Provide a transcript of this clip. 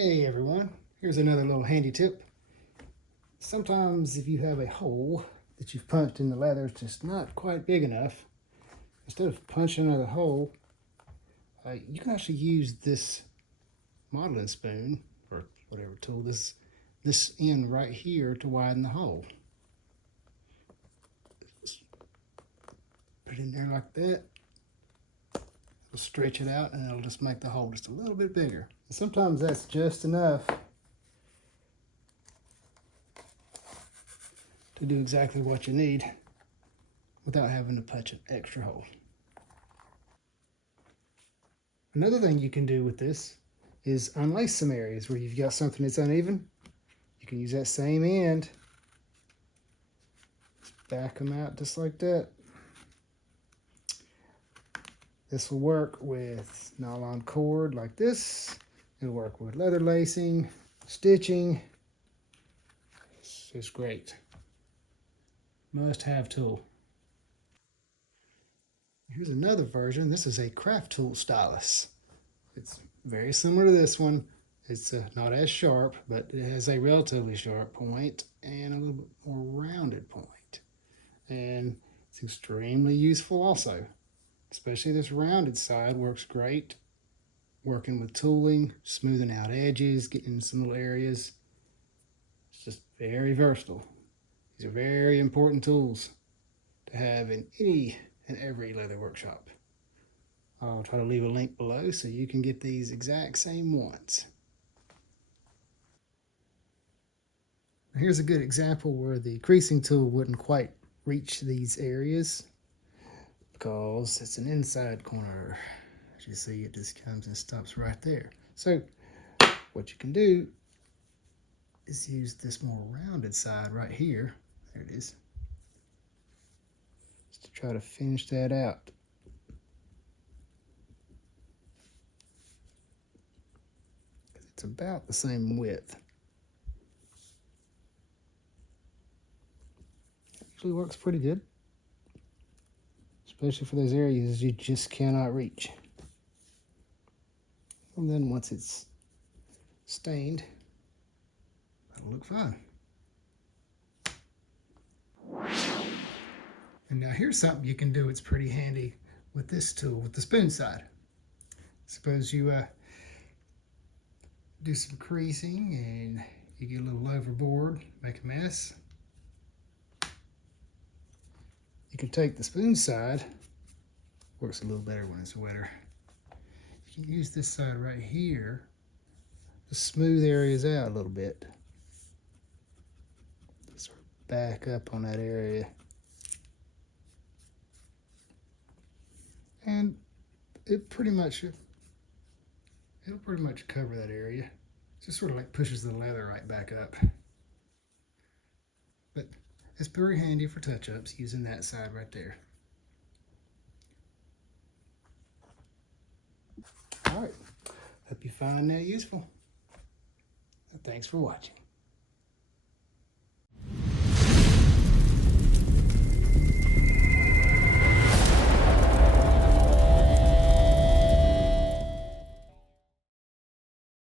Hey everyone, here's another little handy tip. Sometimes if you have a hole that you've punched in the leather, it's just not quite big enough, instead of punching another hole, you can actually use this modeling spoon or whatever tool, this end right here to widen the hole. Just put it in there like that. It'll stretch it out and it'll just make the hole just a little bit bigger. And sometimes that's just enough to do exactly what you need without having to punch an extra hole. Another thing you can do with this is unlace some areas where you've got something that's uneven. You can use that same end, back them out just like that. This will work with nylon cord like this. It'll work with leather lacing, stitching. It's just great. Must-have tool. Here's another version. This is a craft tool stylus. It's very similar to this one. It's not as sharp, but it has a relatively sharp point and a little bit more rounded point. And it's extremely useful also. Especially this rounded side works great. Working with tooling, smoothing out edges, getting in some little areas. It's just very versatile. These are very important tools to have in any and every leather workshop. I'll try to leave a link below so you can get these exact same ones. Here's a good example where the creasing tool wouldn't quite reach these areas because it's an inside corner. As you see, it just comes and stops right there. So what you can do is use this more rounded side right here. There it is. Just to try to finish that out. It's about the same width. Actually works pretty good, especially for those areas you just cannot reach. And then once it's stained, that'll look fine. And now here's something you can do. It's pretty handy with this tool, with the spoon side. Suppose you do some creasing and you get a little overboard, make a mess. You can take the spoon side, works a little better when it's wetter. You can use this side right here to smooth areas out a little bit. Sort of back up on that area. And it'll pretty much cover that area. It just sort of like pushes the leather right back up. But it's very handy for touch-ups using that side right there. All right, hope you find that useful. Thanks for watching.